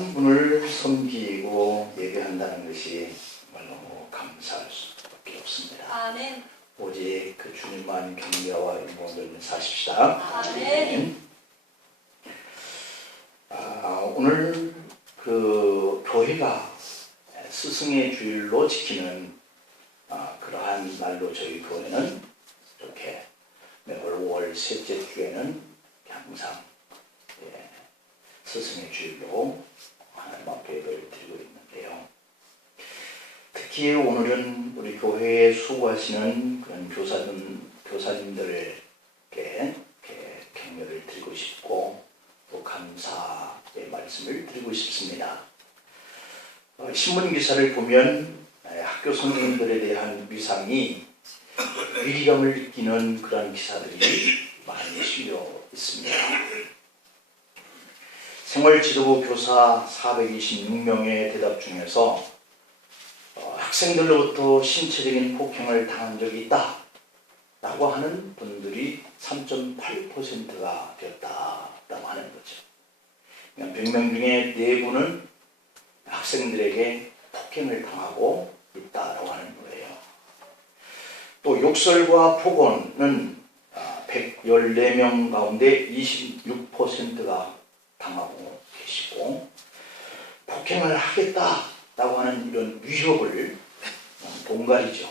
한 분을 섬기고 예배한다는 것이 정말 너무 감사할 수밖에 없습니다. 아멘. 오직 그 주님만 경배와 영광을 사십시다. 아멘. 오늘 그 교회가 스승의 주일로 지키는 그러한 날로 저희 교회는 이렇게 매월 5월 셋째 주에는 항상 스승의 주일로 하나님 앞에 예배를 드리고 있는데요. 특히 오늘은 우리 교회에 수고하시는 그런 교사님들에게 격려를 드리고 싶고 또 감사의 말씀을 드리고 싶습니다. 신문 기사를 보면 학교 선생님들에 대한 위상이 위기감을 느끼는 그런 기사들이 많이 실려 있습니다. 생활지도부 교사 426명의 대답 중에서 학생들로부터 신체적인 폭행을 당한 적이 있다 라고 하는 분들이 3.8%가 되었다라고 하는 거죠. 그러니까 100명 중에 4분은 학생들에게 폭행을 당하고 있다라고 하는 거예요. 또 욕설과 폭언은 114명 가운데 26%가 당하고 계시고, 폭행을 하겠다라고 하는 이런 위협을 동가리죠.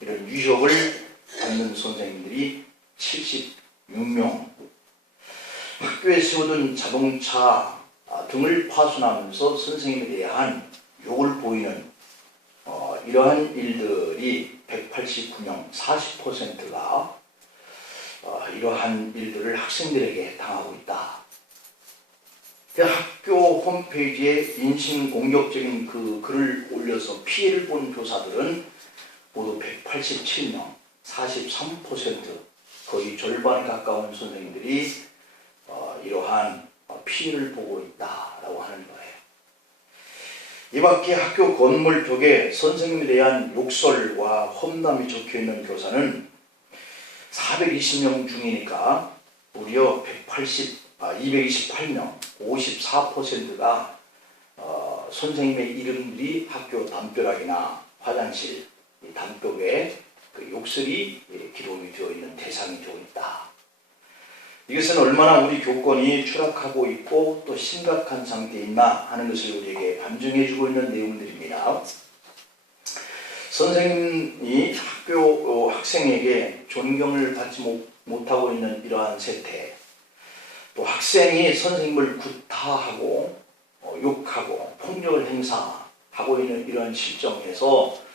이런 위협을 받는 선생님들이 76명, 학교에 세워둔 자동차 등을 파손하면서 선생님에 대한 욕을 보이는 이러한 일들이 189명, 40%가 이러한 일들을 학생들에게 당하고 있다. 학교 홈페이지에 인신공격적인 그 글을 올려서 피해를 본 교사들은 모두 187명, 43%, 거의 절반에 가까운 선생님들이 이러한 피해를 보고 있다라고 하는 거예요. 이 밖에 학교 건물 벽에 선생님에 대한 욕설과 험담이 적혀있는 교사는 420명 중이니까 무려 228명, 54%가 선생님의 이름들이 학교 담벼락이나 화장실 담벽에 그 욕설이 기록이 되어 있는 대상이 되어 있다. 이것은 얼마나 우리 교권이 추락하고 있고 또 심각한 상태에 있나 하는 것을 우리에게 반증해주고 있는 내용들입니다. 선생님이 학교 학생에게 존경을 받지 못하고 있는 이러한 세태, 또 학생이 선생님을 구타하고 욕하고 폭력을 행사하고 있는 이러한 실정에서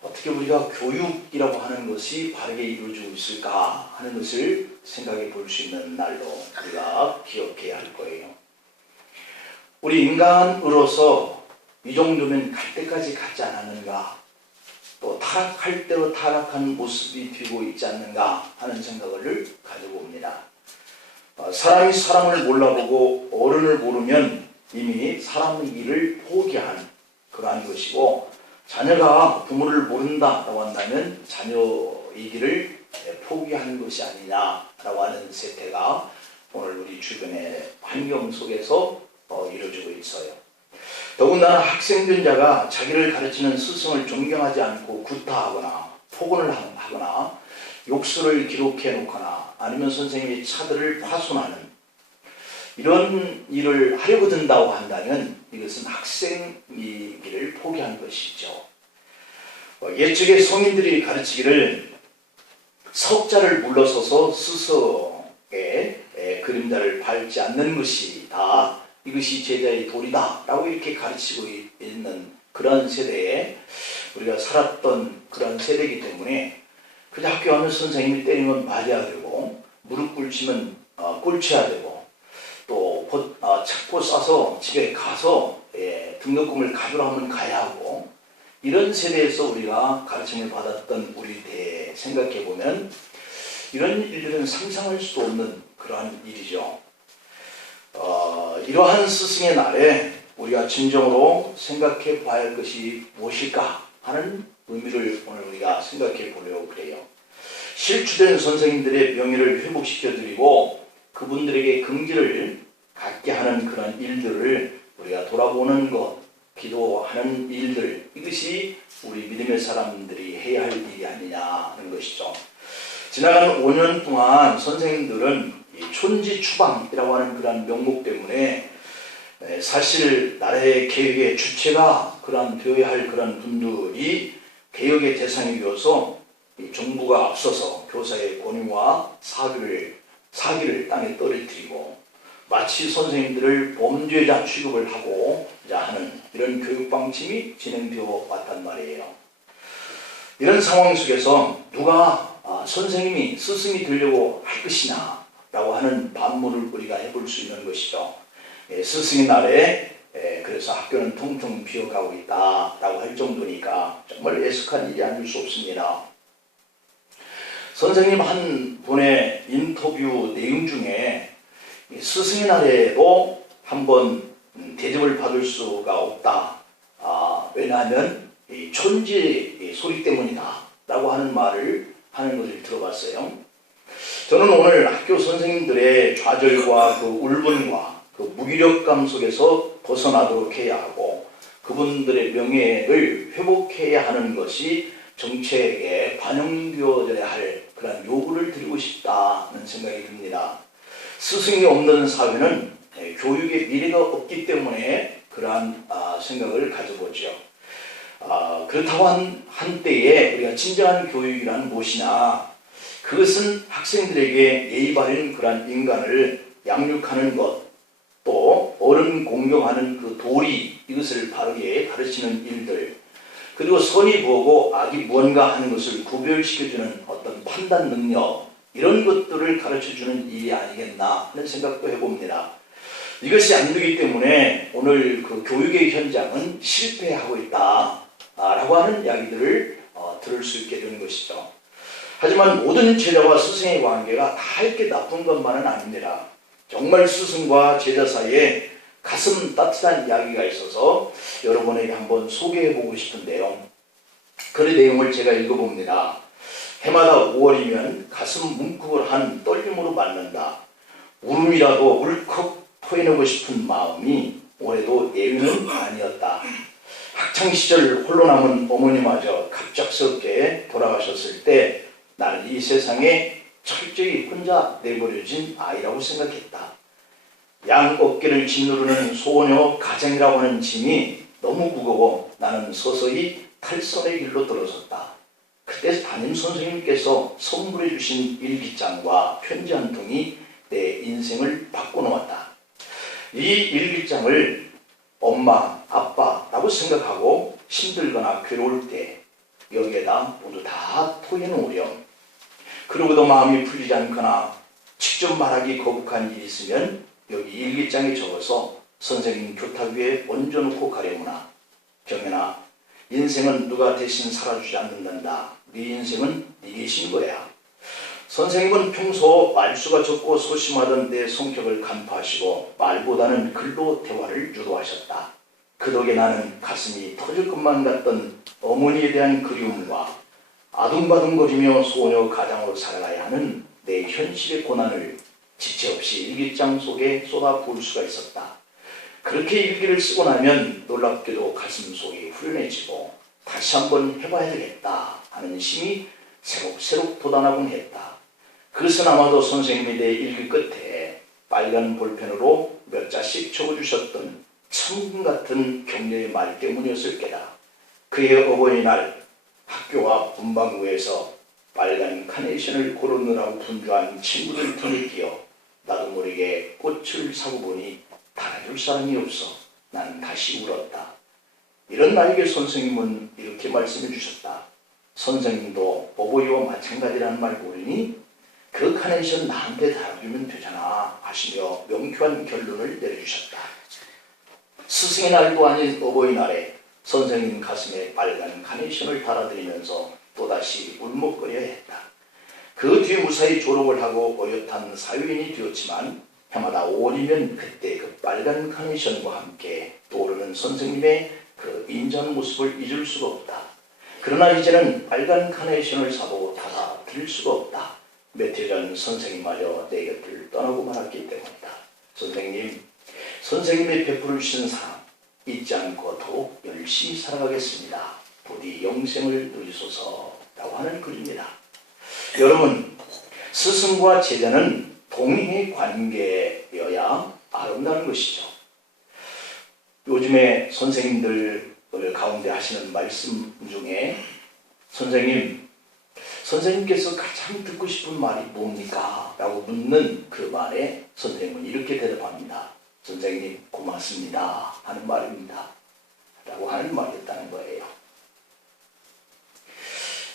어떻게 우리가 교육이라고 하는 것이 바르게 이루어지고 있을까 하는 것을 생각해 볼 수 있는 날로 우리가 기억해야 할 거예요. 우리 인간으로서 이 정도면 갈 때까지 갔지 않았는가, 또 타락할 대로 타락한 모습이 되고 있지 않는가 하는 생각을 가져봅니다. 사람이 사람을 몰라보고 어른을 모르면 이미 사람의 일을 포기한 그러한 것이고, 자녀가 부모를 모른다라고 한다면 자녀의 길을 포기하는 것이 아니냐라고 하는 세태가 오늘 우리 주변의 환경 속에서 이루어지고 있어요. 더군다나 학생된 자가 자기를 가르치는 스승을 존경하지 않고 구타하거나 폭언을 하거나 욕설을 기록해 놓거나 아니면 선생님의 차들을 파손하는 이런 일을 하려고 든다고 한다면 이것은 학생의 길을 포기한 것이죠. 옛적의 성인들이 가르치기를 석자를 물러서서 스승의 그림자를 밟지 않는 것이다. 이것이 제자의 도리다 라고 이렇게 가르치고 있는 그런 세대에 우리가 살았던 그런 세대이기 때문에 그냥 학교 가면 선생님이 때리면 맞아야 되고 무릎 꿇치면 꿇쳐야 되고 또 책보 싸서 집에 가서 등록금을 가져라 하면 가야 하고, 이런 세대에서 우리가 가르침을 받았던 우리 때에 생각해 보면 이런 일들은 상상할 수도 없는 그러한 일이죠. 이러한 스승의 날에 우리가 진정으로 생각해 봐야 할 것이 무엇일까 하는 의미를 오늘 우리가 생각해 보려고 그래요. 실추된 선생님들의 명예를 회복시켜 드리고 그분들에게 긍지를 갖게 하는 그런 일들을 우리가 돌아보는 것, 기도하는 일들, 이것이 우리 믿음의 사람들이 해야 할 일이 아니냐 하는 것이죠. 지나간 5년 동안 선생님들은 이 촌지추방이라고 하는 그런 명목 때문에 사실 나라의 개혁의 주체가 그러한 되어야 할 그런 분들이 개혁의 대상이 되어서 이 정부가 앞서서 교사의 권위와 사기를 땅에 떨어뜨리고 마치 선생님들을 범죄자 취급을 하고 하는 이런 교육 방침이 진행되어 왔단 말이에요. 이런 상황 속에서 누가 선생님이 스승이 되려고 할 것이냐 라고 하는 반문을 우리가 해볼 수 있는 것이죠. 스승의 날에 그래서 학교는 텅텅 비어가고 있다 라고 할 정도니까 정말 애석한 일이 아닐 수 없습니다. 선생님 한 분의 인터뷰 내용 중에 스승의 날에도 한번 대접을 받을 수가 없다. 왜냐하면 이 촌지 소리 때문이다 라고 하는 말을 하는 것을 들어봤어요. 저는 오늘 학교 선생님들의 좌절과 그 울분과 그 무기력감 속에서 벗어나도록 해야 하고 그분들의 명예를 회복해야 하는 것이 정책에 반영되어져야 할 그런 요구를 드리고 싶다는 생각이 듭니다. 스승이 없는 사회는 교육의 미래가 없기 때문에 그러한 생각을 가져보죠. 그렇다고 한때에 우리가 진정한 교육이란 무엇이냐? 그것은 학생들에게 예의 바른 그러한 인간을 양육하는 것, 또 어른 공경하는 그 도리, 이것을 바르게 가르치는 일들, 그리고 선이 뭐고 악이 무언가 하는 것을 구별시켜주는 어떤 판단 능력, 이런 것들을 가르쳐주는 일이 아니겠나 하는 생각도 해봅니다. 이것이 안 되기 때문에 오늘 그 교육의 현장은 실패하고 있다 라고 하는 이야기들을 들을 수 있게 되는 것이죠. 하지만 모든 제자와 스승의 관계가 다 이렇게 나쁜 것만은 아닙니다. 정말 스승과 제자 사이에 가슴 따뜻한 이야기가 있어서 여러분에게 한번 소개해보고 싶은데요. 그 내용을 제가 읽어봅니다. 해마다 5월이면 가슴 뭉클한 떨림으로 맞는다. 울음이라도 울컥 토해내고 싶은 마음이 올해도 예외는 아니었다. 학창시절 홀로 남은 어머니마저 갑작스럽게 돌아가셨을 때 나는 이 세상에 철저히 혼자 내버려진 아이라고 생각했다. 양 어깨를 짓누르는 소녀 가정이라고 하는 짐이 너무 무거워 나는 서서히 탈선의 길로 들어섰다. 그때 담임 선생님께서 선물해 주신 일기장과 편지 한 통이 내 인생을 바꿔놓았다. 이 일기장을 엄마, 아빠라고 생각하고 힘들거나 괴로울 때 여기에다 모두 다 토해놓으렴. 그러고도 마음이 풀리지 않거나 직접 말하기 거북한 일이 있으면 여기 일기장에 적어서 선생님 교탁 위에 얹어놓고 가려무나. 경연아, 인생은 누가 대신 살아주지 않는단다. 네 인생은 네 계신 거야. 선생님은 평소 말수가 적고 소심하던 내 성격을 간파하시고 말보다는 글로 대화를 유도하셨다. 그 덕에 나는 가슴이 터질 것만 같던 어머니에 대한 그리움과 아둥바둥거리며 소녀 가장으로 살아가야 하는 내 현실의 고난을 지체 없이 일기장 속에 쏟아부을 수가 있었다. 그렇게 일기를 쓰고 나면 놀랍게도 가슴 속이 후련해지고 다시 한번 해봐야 되겠다 하는 힘이 새록새록 돋아나곤 했다. 그것은 아마도 선생님이 내 일기 끝에 빨간 볼펜으로 몇 자씩 적어주셨던 천금 같은 격려의 말 때문이었을 게다. 그의 어버이날 학교와 문방구에서 빨간 카네이션을 고르느라고 분주한 친구들 등에 끼어 나도 모르게 꽃을 사고 보니 달아줄 사람이 없어 난 다시 울었다. 이런 나에게 선생님은 이렇게 말씀해 주셨다. 선생님도 어버이와 마찬가지라는 말 모르니 그 카네이션 나한테 달아주면 되잖아 하시며 명쾌한 결론을 내려주셨다. 스승의 날도 아닌 어버이날에 선생님 가슴에 빨간 카네이션을 달아드리면서 또다시 울먹거려 했다. 그 뒤에 무사히 졸업을 하고 어엿한 사회인이 되었지만 해마다 5월이면 그때 그 빨간 카네이션과 함께 떠오르는 선생님의 그 인자한 모습을 잊을 수가 없다. 그러나 이제는 빨간 카네이션을 사도 달아드릴 수가 없다. 몇 해 전 선생님마저 내 곁을 떠나고 말았기 때문이다. 선생님, 선생님이 베풀어 주신 사랑 잊지 않고 더욱 열심히 살아가겠습니다. 부디 영생을 누리소서라고 하는 글입니다. 여러분, 스승과 제자는 동행의 관계여야 아름다운 것이죠. 요즘에 선생님들 가운데 하시는 말씀 중에 선생님께서 가장 듣고 싶은 말이 뭡니까? 라고 묻는 그 말에 선생님은 이렇게 대답합니다. 선생님 고맙습니다 하는 말입니다. 라고 하는 말이었다는 거예요.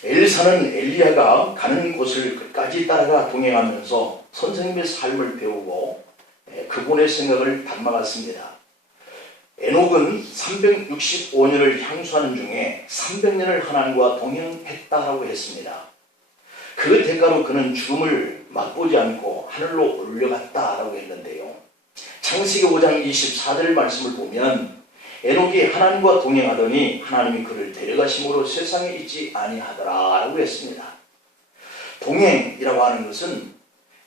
엘사는 엘리야가 가는 곳을 끝까지 따라가 동행하면서 선생님의 삶을 배우고 그분의 생각을 닮아갔습니다. 에녹은 365년을 향수하는 중에 300년을 하나님과 동행했다라고 했습니다. 그 대가로 그는 죽음을 맛보지 않고 하늘로 올라갔다라고 했는데요. 창세기 5장 24절 말씀을 보면 에녹이 하나님과 동행하더니 하나님이 그를 데려가심으로 세상에 있지 아니하더라라고 했습니다. 동행이라고 하는 것은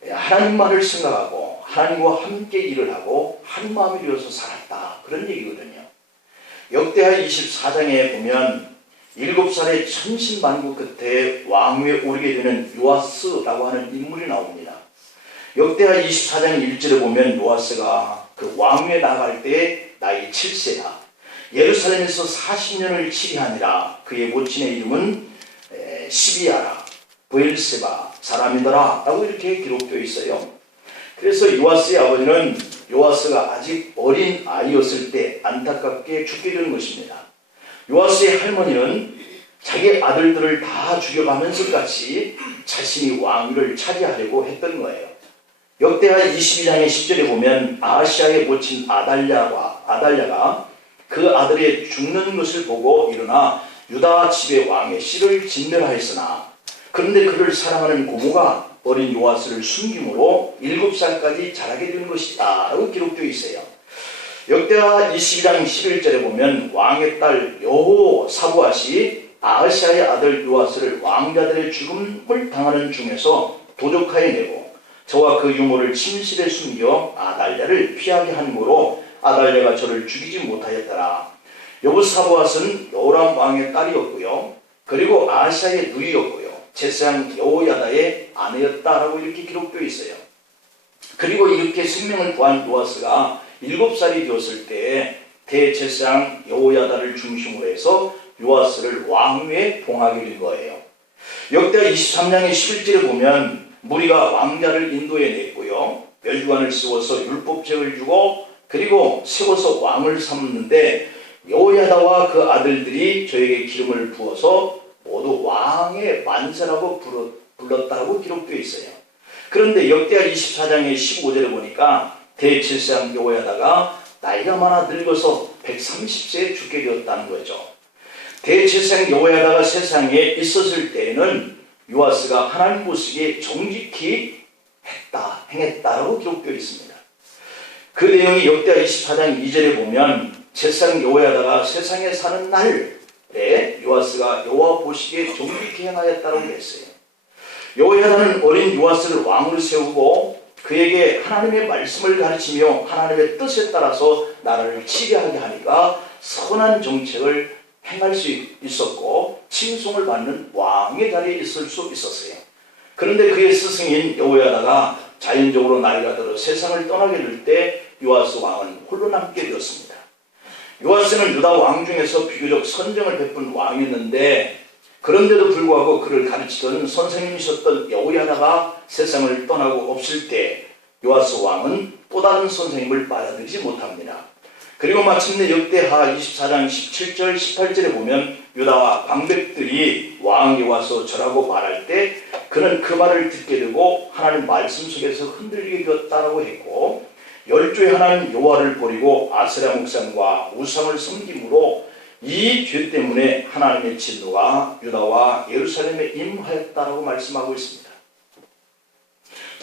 하나님만을 생각하고 하나님과 함께 일을 하고 한 마음이 되어서 살았다, 그런 얘기거든요. 역대하 24장에 보면 7살의 천신만고 끝에 왕위에 오르게 되는 요아스라고 하는 인물이 나옵니다. 역대하 24장 1절에 보면 요아스가 그 왕위에 나갈 때 나이 7세다. 예루살렘에서 40년을 치리하니라. 그의 모친의 이름은 시비아라 브엘세바 사람이더라 라고 이렇게 기록되어 있어요. 그래서 요아스의 아버지는 요아스가 아직 어린 아이였을 때 안타깝게 죽게 된 것입니다. 요아스의 할머니는 자기 아들들을 다 죽여가면서 같이 자신이 왕위를 차지하려고 했던 거예요. 역대하 22장의 10절에 보면 아하시아의 모친 아달랴가 그 아들이 죽는 것을 보고 일어나 유다 집의 왕의 씨를 진멸하였으나 그런데 그를 사랑하는 고모가 어린 요아스를 숨김으로 7살까지 자라게 된 것이다 라고 기록되어 있어요. 역대하 22장 11절에 보면 왕의 딸 여호사부앗이 아하시아의 아들 요아스를 왕자들의 죽음을 당하는 중에서 도적하에 내고 저와 그 유모를 침실에 숨겨 아달랴를 피하게 한 거로 아달랴가 저를 죽이지 못하였더라. 여호사부앗은 여호람 왕의 딸이었고요. 그리고 아하시아의 누이였고요. 제사장 여호야다의 아내였다라고 이렇게 기록되어 있어요. 그리고 이렇게 생명을 구한 요아스가 7살이 되었을 때 대제사장 여호야다를 중심으로 해서 요아스를 왕위에 봉하게 된 거예요. 역대하 23장의 11절에 보면 무리가 왕자를 인도해 냈고요. 멸주관을 세워서 율법책을 주고 그리고 세워서 왕을 삼는데 여호야다와 그 아들들이 저에게 기름을 부어서 모두 왕의 만세라고 불렀다고 기록되어 있어요. 그런데 역대하 24장의 15절에 보니까 대제사장 여호야다가 나이가 많아 늙어서 130세에 죽게 되었다는 거죠. 대제사장 여호야다가 세상에 있었을 때에는 요아스가 하나님 보시기에 정직히 행했다라고 기록되어 있습니다. 그 내용이 역대하 24장 2절에 보면 제사장 여호야다가 세상에 사는 날에 요아스가 여호와 보시기에 정직히 행하였다고 했어요. 여호야다는 어린 요아스를 왕으로 세우고 그에게 하나님의 말씀을 가르치며 하나님의 뜻에 따라서 나라를 치게하게 하니까 선한 정책을 행할 수 있었고 칭송을 받는 왕의 자리에 있을 수 있었어요. 그런데 그의 스승인 여호야다가 자연적으로 나이가 들어 세상을 떠나게 될 때 요아스 왕은 홀로 남게 되었습니다. 요아스는 유다 왕 중에서 비교적 선정을 베푼 왕이었는데 그런데도 불구하고 그를 가르치던 선생님이셨던 여호야다가 세상을 떠나고 없을 때 요아스 왕은 또 다른 선생님을 받아들이지 못합니다. 그리고 마침내 역대하 24장 17절 18절에 보면 유다와 방백들이 왕에게 와서 절하고 말할 때 그는 그 말을 듣게 되고 하나님 말씀 속에서 흔들리게 되었다라고 했고 열조의 하나님 여호와를 버리고 아세라 목상과 우상을 섬김으로 이 죄 때문에 하나님의 진노가 유다와 예루살렘에 임하였다라고 말씀하고 있습니다.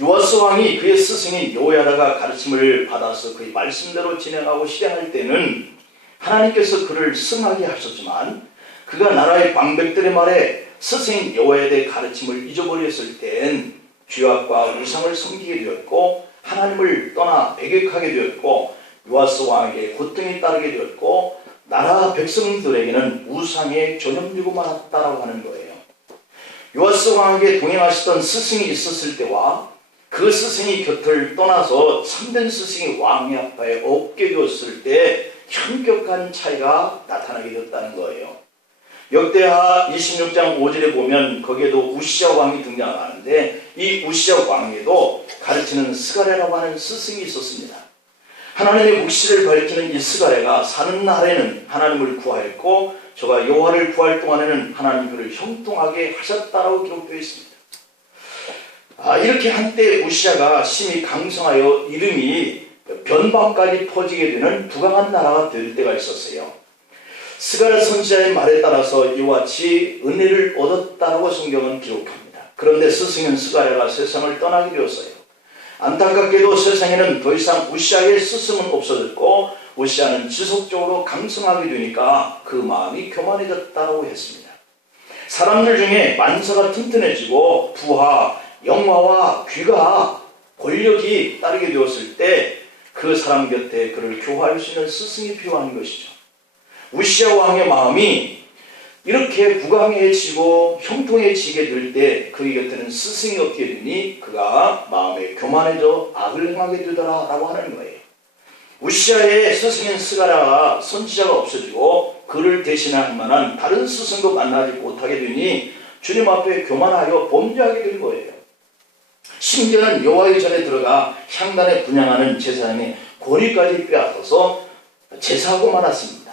요아스 왕이 그의 스승인 여호야다가 가르침을 받아서 그의 말씀대로 진행하고 실행할 때는 하나님께서 그를 승하게 하셨지만 그가 나라의 방백들의 말에 스승인 여호야다의 가르침을 잊어버렸을 땐 죄악과 우상을 섬기게 되었고 하나님을 떠나 배격하게 되었고 요아스 왕에게 고통이 따르게 되었고 나라 백성들에게는 우상의 전염되고 말았다라고 하는 거예요. 요아스 왕에게 동행하시던 스승이 있었을 때와 그 스승이 곁을 떠나서 참된 스승이 왕의 아빠에 없게 되었을 때 현격한 차이가 나타나게 되었다는 거예요. 역대하 26장 5절에 보면 거기에도 우시아 왕이 등장하는데 이 우시아 왕에도 가르치는 스가랴라고 하는 스승이 있었습니다. 하나님의 묵시를 밝히는 이 스가랴가 사는 날에는 하나님을 구하였고 저가 여호와를 구할 동안에는 하나님 그를 형통하게 하셨다라고 기록되어 있습니다. 이렇게 한때 우시아가 심히 강성하여 이름이 변방까지 퍼지게 되는 부강한 나라가 될 때가 있었어요. 스가랴 선지자의 말에 따라서 이와 같이 은혜를 얻었다라고 성경은 기록합니다. 그런데 스승인 스가랴가 세상을 떠나게 되었어요. 안타깝게도 세상에는 더 이상 우시아의 스승은 없어졌고 우시아는 지속적으로 강성하게 되니까 그 마음이 교만해졌다고 했습니다. 사람들 중에 만사가 튼튼해지고 부하, 영화와 귀가 권력이 따르게 되었을 때 그 사람 곁에 그를 교화할 수 있는 스승이 필요한 것이죠. 우시아 왕의 마음이 이렇게 부강해지고 형통해지게 될 때 그의 곁에는 스승이 없게 되니 그가 마음에 교만해져 악을 행하게 되더라라고 하는 거예요. 우시아의 스승인 스가랴가 선지자가 없어지고 그를 대신할 만한 다른 스승도 만나지 못하게 되니 주님 앞에 교만하여 범죄하게 된 거예요. 심지어는 여호와의 전에 들어가 향단에 분향하는 제사장의 권위까지 빼앗아서 제사하고 말았습니다.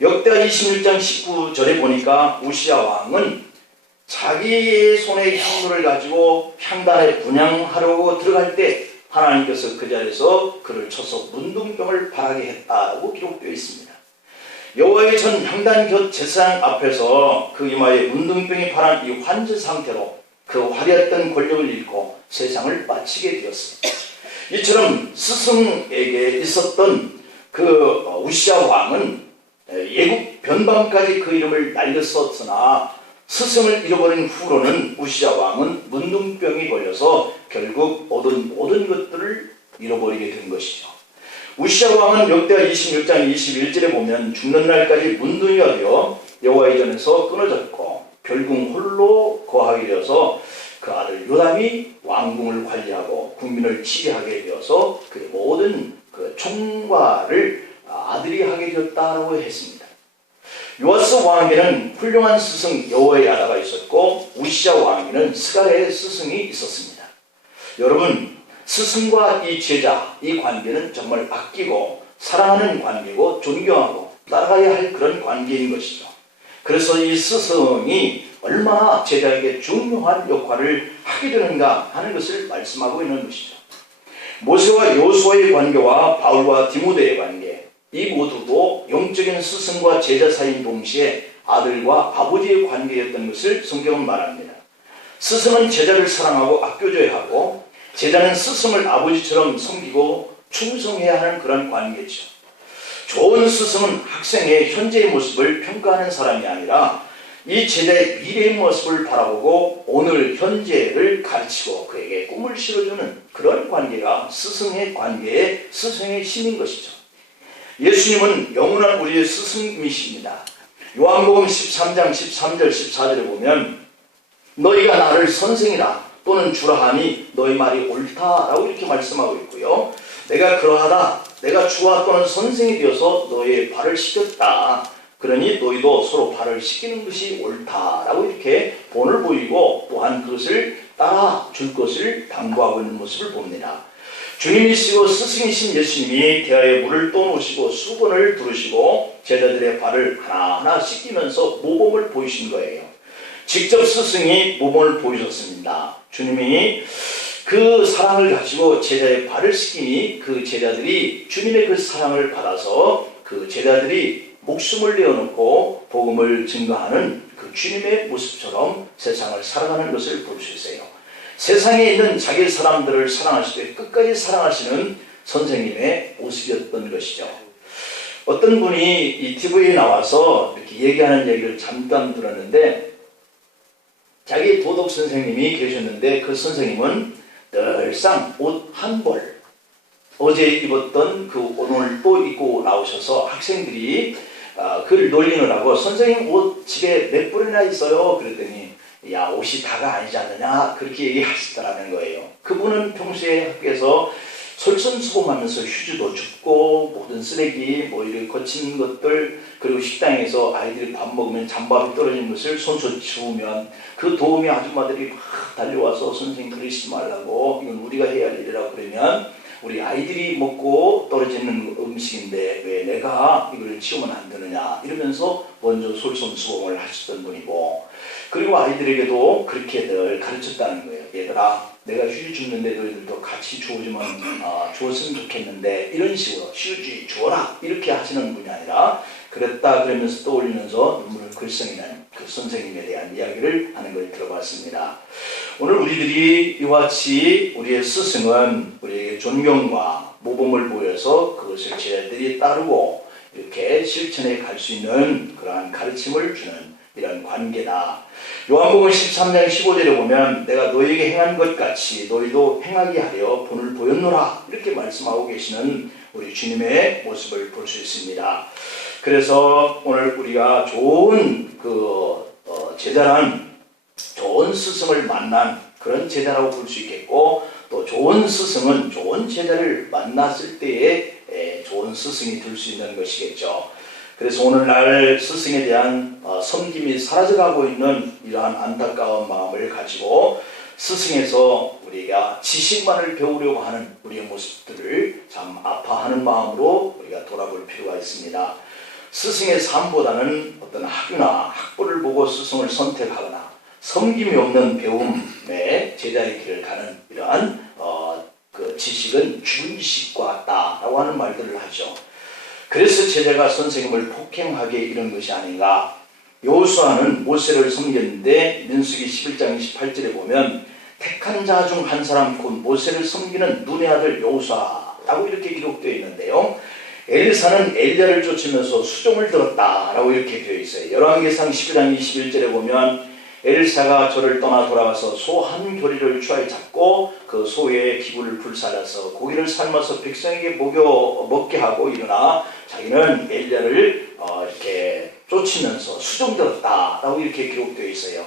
역대하 26장 19절에 보니까 우시아 왕은 자기의 손에 향로를 가지고 향단에 분향하려고 들어갈 때 하나님께서 그 자리에서 그를 쳐서 문둥병을 발하게 했다고 기록되어 있습니다. 여호와의 전 향단 곁 제사장 앞에서 그 이마에 문둥병이 발한 이 환지 상태로 그 화려했던 권력을 잃고 세상을 마치게 되었습니다. 이처럼 스승에게 있었던 그 우시아 왕은 예국 변방까지 그 이름을 날렸었으나 스승을 잃어버린 후로는 우시아 왕은 문둥병이 걸려서 결국 얻은 모든 것들을 잃어버리게 된 것이죠. 우시아 왕은 역대하 26장 21절에 보면 죽는 날까지 문둥이가 되어 여호와의 전에서 끊어졌고 결국 홀로 거하게 되어서 그 아들 요담이 왕궁을 관리하고 국민을 지휘하게 되어서 그의 모든 그 총괄을 아들이 하게 되었다고 했습니다. 요아스 왕에게는 훌륭한 스승 여호야다가 있었고 우시아 왕에게는 스가랴의 스승이 있었습니다. 여러분, 스승과 이 제자, 이 관계는 정말 아끼고 사랑하는 관계고 존경하고 따라가야 할 그런 관계인 것이죠. 그래서 이 스승이 얼마나 제자에게 중요한 역할을 하게 되는가 하는 것을 말씀하고 있는 것이죠. 모세와 여호수아의 관계와 바울과 디모데의 관계, 이 모두도 영적인 스승과 제자 사이인 동시에 아들과 아버지의 관계였던 것을 성경은 말합니다. 스승은 제자를 사랑하고 아껴줘야 하고 제자는 스승을 아버지처럼 섬기고 충성해야 하는 그런 관계죠. 좋은 스승은 학생의 현재의 모습을 평가하는 사람이 아니라 이 제자의 미래의 모습을 바라보고 오늘 현재를 가르치고 그에게 꿈을 실어주는 그런 관계가 스승의 관계의 스승의 힘인 것이죠. 예수님은 영원한 우리의 스승이십니다. 요한복음 13장 13절 14절에 보면 너희가 나를 선생이라 또는 주라 하니 너희 말이 옳다라고 이렇게 말씀하고 있고요. 내가 그러하다 내가 주와 또는 선생이 되어서 너희의 발을 씻겼다. 그러니 너희도 서로 발을 씻기는 것이 옳다라고 이렇게 본을 보이고 또한 그것을 따라 줄 것을 당부하고 있는 모습을 봅니다. 주님이시고 스승이신 예수님이 대하에 물을 떠놓으시고 수건을 두르시고 제자들의 발을 하나하나 씻기면서 모범을 보이신 거예요. 직접 스승이 모범을 보이셨습니다. 주님이 그 사랑을 가지고 제자의 발을 씻기니 그 제자들이 주님의 그 사랑을 받아서 그 제자들이 목숨을 내어놓고 복음을 증거하는 그 주님의 모습처럼 세상을 살아가는 것을 볼 수 있어요. 세상에 있는 자기 사람들을 사랑하시되 끝까지 사랑하시는 선생님의 모습이었던 것이죠. 어떤 분이 이 TV에 나와서 이렇게 얘기하는 얘기를 잠깐 들었는데 자기 도덕 선생님이 계셨는데 그 선생님은 늘상 옷 한 벌, 어제 입었던 그 오늘 또 입고 나오셔서 학생들이 그를 놀리느라고 선생님 옷 집에 몇 벌이나 있어요? 그랬더니 야, 옷이 다가 아니지 않느냐 그렇게 얘기하시더라는 거예요. 그분은 평소에 학교에서 솔선수범하면서 휴지도 줍고 모든 쓰레기 뭐 이렇게 거친 것들, 그리고 식당에서 아이들이 밥 먹으면 잠밥이 떨어진 것을 손수 치우면 그 도우미 아줌마들이 막 달려와서 선생님 그러시지 말라고, 이건 우리가 해야 할 일이라고, 그러면 우리 아이들이 먹고 떨어지는 음식인데 왜 내가 이걸 치우면 안 되느냐 이러면서 먼저 솔선수범을 하셨던 분이고, 그리고 아이들에게도 그렇게들 가르쳤다는 거예요. 얘들아, 내가 휴지 줍는데 너희들도 같이 주었으면 좋겠는데, 이런 식으로 휴지 주어라 이렇게 하시는 분이 아니라 그랬다 그러면서 떠올리면서 눈물을 글썽이는 그 선생님에 대한 이야기를 하는 걸 들어봤습니다. 오늘 우리들이 이와 같이 우리의 스승은 우리에게 존경과 모범을 보여서 그것을 제자들이 따르고 이렇게 실천해 갈 수 있는 그러한 가르침을 주는 이런 관계다. 요한복음 13장 15절에 보면 내가 너희에게 행한 것 같이 너희도 행하게 하려 본을 보였노라 이렇게 말씀하고 계시는 우리 주님의 모습을 볼 수 있습니다. 그래서 오늘 우리가 좋은 제자란 좋은 스승을 만난 그런 제자라고 볼 수 있겠고, 또 좋은 스승은 좋은 제자를 만났을 때에 좋은 스승이 될 수 있는 것이겠죠. 그래서 오늘날 스승에 대한 섬김이 사라져가고 있는 이러한 안타까운 마음을 가지고 스승에서 우리가 지식만을 배우려고 하는 우리의 모습들을 참 아파하는 마음으로 우리가 돌아볼 필요가 있습니다. 스승의 삶보다는 어떤 학교나 학부를 보고 스승을 선택하거나 섬김이 없는 배움의 제자의 길을 가는 이러한 그 지식은 죽은 지식과 같다라고 하는 말들을 하죠. 그래서 제자가 선생님을 폭행하게 이런 것이 아닌가. 여호수아는 모세를 섬겼는데 민수기 11장 28절에 보면 택한 자 중 한 사람 곧 모세를 섬기는 눈의 아들 여호수아라고 이렇게 기록되어 있는데요. 엘리사는 엘리야를 쫓으면서 수종을 들었다라고 이렇게 되어 있어요. 열왕기상 11장 21절에 보면 엘리사가 저를 떠나 돌아와서 소 한 교리를 추하에 잡고 그 소의 기부를 불살라서 고기를 삶아서 백성에게 먹게 하고 일어나 자기는 엘리야를 이렇게 쫓으면서 수종들었다라고 이렇게 기록되어 있어요.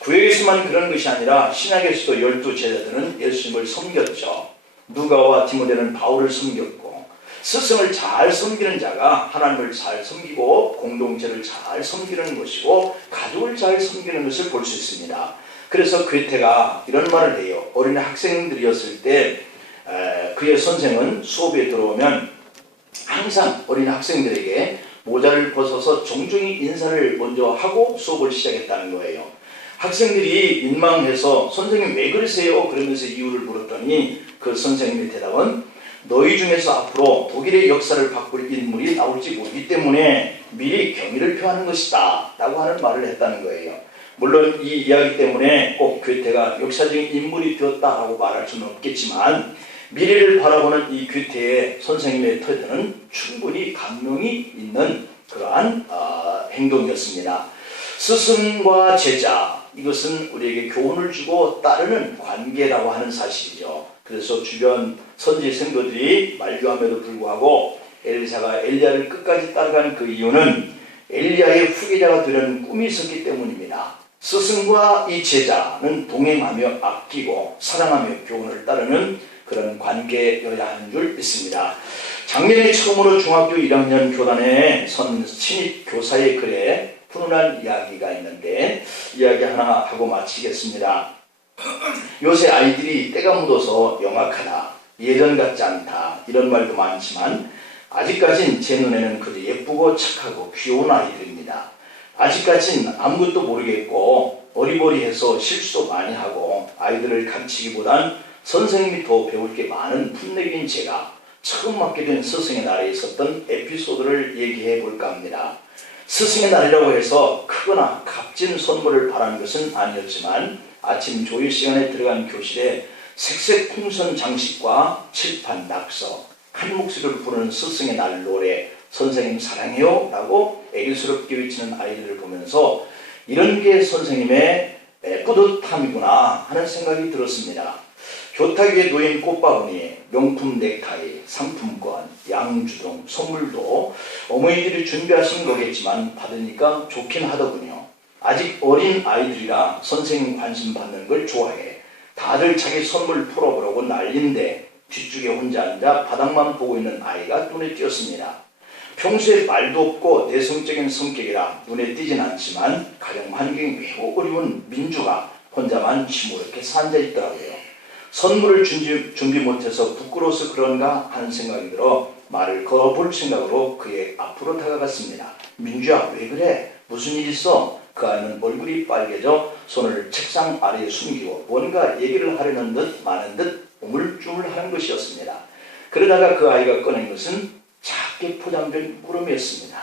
구약에서만 그런 것이 아니라 신약에서도 12제자들은 예수님을 섬겼죠. 누가와 디모데는 바울을 섬겼고, 스승을 잘 섬기는 자가 하나님을 잘 섬기고 공동체를 잘 섬기는 것이고 가족을 잘 섬기는 것을 볼 수 있습니다. 그래서 괴테가 이런 말을 해요. 어린 학생들이었을 때 그의 선생은 수업에 들어오면 항상 어린 학생들에게 모자를 벗어서 정중히 인사를 먼저 하고 수업을 시작했다는 거예요. 학생들이 민망해서 선생님 왜 그러세요? 그러면서 이유를 물었더니 그 선생님의 대답은 너희 중에서 앞으로 독일의 역사를 바꿀 인물이 나올지 모르기 때문에 미리 경의를 표하는 것이다 라고 하는 말을 했다는 거예요. 물론 이 이야기 때문에 꼭 괴테가 역사적인 인물이 되었다라고 말할 수는 없겠지만 미래를 바라보는 이 괴테의 선생님의 태도는 충분히 감명이 있는 그러한 행동이었습니다. 스승과 제자, 이것은 우리에게 교훈을 주고 따르는 관계라고 하는 사실이죠. 그래서 주변 선지 성도들이 만류함에도 불구하고 엘리사가 엘리야를 끝까지 따라간 그 이유는 엘리야의 후계자가 되려는 꿈이 있었기 때문입니다. 스승과 이 제자는 동행하며 아끼고 사랑하며 교훈을 따르는 그런 관계여야 하는 줄 믿습니다. 작년에 처음으로 중학교 1학년 교단에 선 신입 교사의 글에 훈훈한 이야기가 있는데 이야기 하나 하고 마치겠습니다. 요새 아이들이 때가 묻어서 영악하다, 예전 같지 않다 이런 말도 많지만 아직까진 제 눈에는 그저 예쁘고 착하고 귀여운 아이들입니다. 아직까진 아무것도 모르겠고 어리버리해서 실수도 많이 하고 아이들을 가르치기보단 선생님이 더 배울 게 많은 풋내기인 제가 처음 맡게 된 스승의 날에 있었던 에피소드를 얘기해 볼까 합니다. 스승의 날이라고 해서 크거나 값진 선물을 바라는 것은 아니었지만 아침 조회 시간에 들어간 교실에 색색풍선 장식과 칠판 낙서, 한 목소리를 부르는 스승의 날 노래, 선생님 사랑해요 라고 애교스럽게 외치는 아이들을 보면서 이런 게 선생님의 뿌듯함이구나 하는 생각이 들었습니다. 교탁 위에 놓인 꽃바구니, 명품 넥타이, 상품권, 양주 등 선물도 어머니들이 준비하신 거겠지만 받으니까 좋긴 하더군요. 아직 어린 아이들이라 선생님 관심 받는 걸 좋아해 다들 자기 선물 풀어보려고 난린데 뒷쪽에 혼자 앉아 바닥만 보고 있는 아이가 눈에 띄었습니다. 평소에 말도 없고 내성적인 성격이라 눈에 띄진 않지만 가정 환경이 매우 어려운 민주가 혼자만 시무룩해 앉아있더라고요. 선물을 준비 못해서 부끄러워서 그런가 하는 생각이 들어 말을 걸어볼 생각으로 그의 앞으로 다가갔습니다. 민주야, 왜 그래? 무슨 일 있어? 그 아이는 얼굴이 빨개져 손을 책상 아래에 숨기고 뭔가 얘기를 하려는 듯 마는 듯 우물쭈물하는 것이었습니다. 그러다가 그 아이가 꺼낸 것은 작게 포장된 물음이었습니다.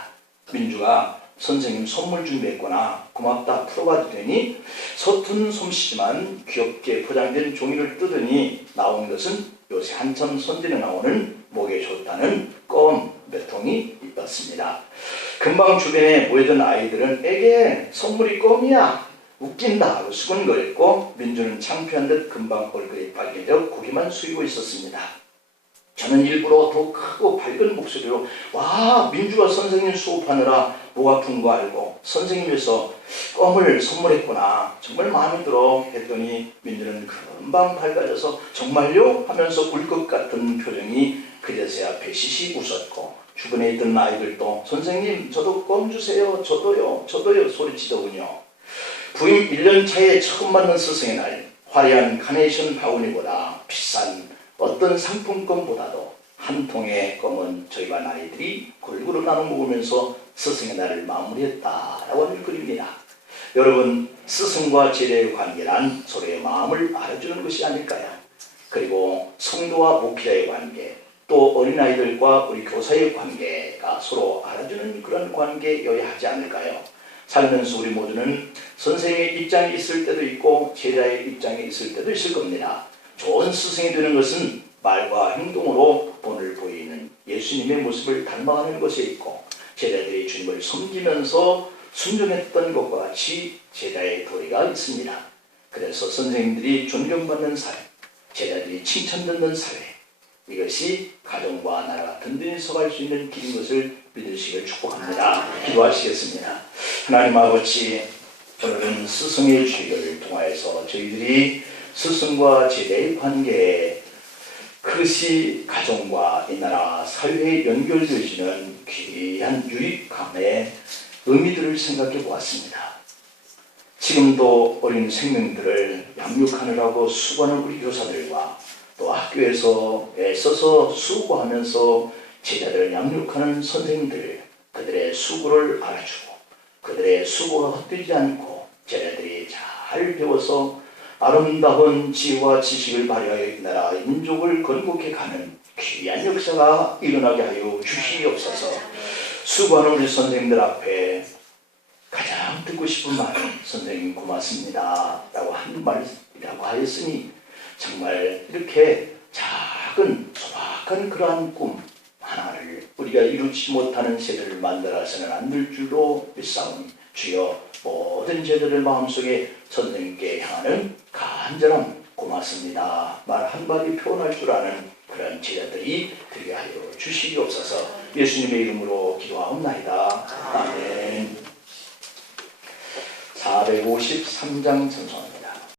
민주가 선생님 선물 준비했구나. 고맙다. 풀어봐도 되니? 서툰 솜씨지만 귀엽게 포장된 종이를 뜯으니 나온 것은 요새 한참 손질해 나오는 목에 좋다는 껌 몇 통이 있었습니다. 금방 주변에 모여든 아이들은 에게 선물이 껌이야. 웃긴다 하고 수근거렸고 민주는 창피한 듯 금방 얼굴이 빨개져 고개만 숙이고 있었습니다. 저는 일부러 더 크고 밝은 목소리로 와, 민주가 선생님 수업하느라 목 아픈 거 알고 선생님께서 껌을 선물했구나. 정말 마음에 들어 했더니 민주는 금방 밝아져서 정말요? 하면서 울 것 같은 표정이 그제서야 배시시 웃었고 주변에 있던 아이들도 선생님 저도 껌 주세요. 저도요 소리치더군요. 부임 1년 차에 처음 만난 스승의 날 화려한 카네이션 바구니보다 비싼 어떤 상품권보다도 한 통의 껌은 저희 반 아이들이 골고루 나눠 먹으면서 스승의 날을 마무리했다라고 하는 글입니다. 여러분, 스승과 제자의 관계란 서로의 마음을 알아주는 것이 아닐까요? 그리고 성도와 목회자의 관계, 또 어린아이들과 우리 교사의 관계가 서로 알아주는 그런 관계여야 하지 않을까요? 살면서 우리 모두는 선생님의 입장에 있을 때도 있고 제자의 입장에 있을 때도 있을 겁니다. 좋은 스승이 되는 것은 말과 행동으로 본을 보이는 예수님의 모습을 닮아가는 것에 있고 제자들이 주님을 섬기면서 순종했던 것과 같이 제자의 도리가 있습니다. 그래서 선생님들이 존경받는 사회, 제자들이 칭찬받는 사회, 이것이 가정과 나라가 든든히 서갈 수 있는 길인 것을 믿으시길 축복합니다. 기도하시겠습니다. 하나님 아버지, 오늘은 스승의 주의를 통하여서 저희들이 스승과 제자의 관계에 그것이 가정과 이 나라 사회에 연결되어지는 귀한 유익함의 의미들을 생각해 보았습니다. 지금도 어린 생명들을 양육하느라고 수고하는 우리 교사들과 또 학교에서 애써서 수고하면서 제자들을 양육하는 선생님들, 그들의 수고를 알아주고 그들의 수고가 헛되지 않고 제자들이 잘 배워서 아름다운 지혜와 지식을 발휘하여 이 나라 민족을 건국해 가는 귀한 역사가 일어나게 하여 주시옵소서. 수고하는 우리 선생님들 앞에 가장 듣고 싶은 말, 선생님 고맙습니다 라고 한 말이라고 하였으니 정말 이렇게 작은 소박한 그러한 꿈 하나를 우리가 이루지 못하는 세대를 만들어서는 안 될 줄로 믿사오니 주여 모든 제자들 마음속에 선생님께 향하는 간절함 고맙습니다 말 한마디 표현할 줄 아는 그런 제자들이 되게 하여 주시옵소서. 예수님의 이름으로 기도하옵나이다. 아멘. 453장 찬송.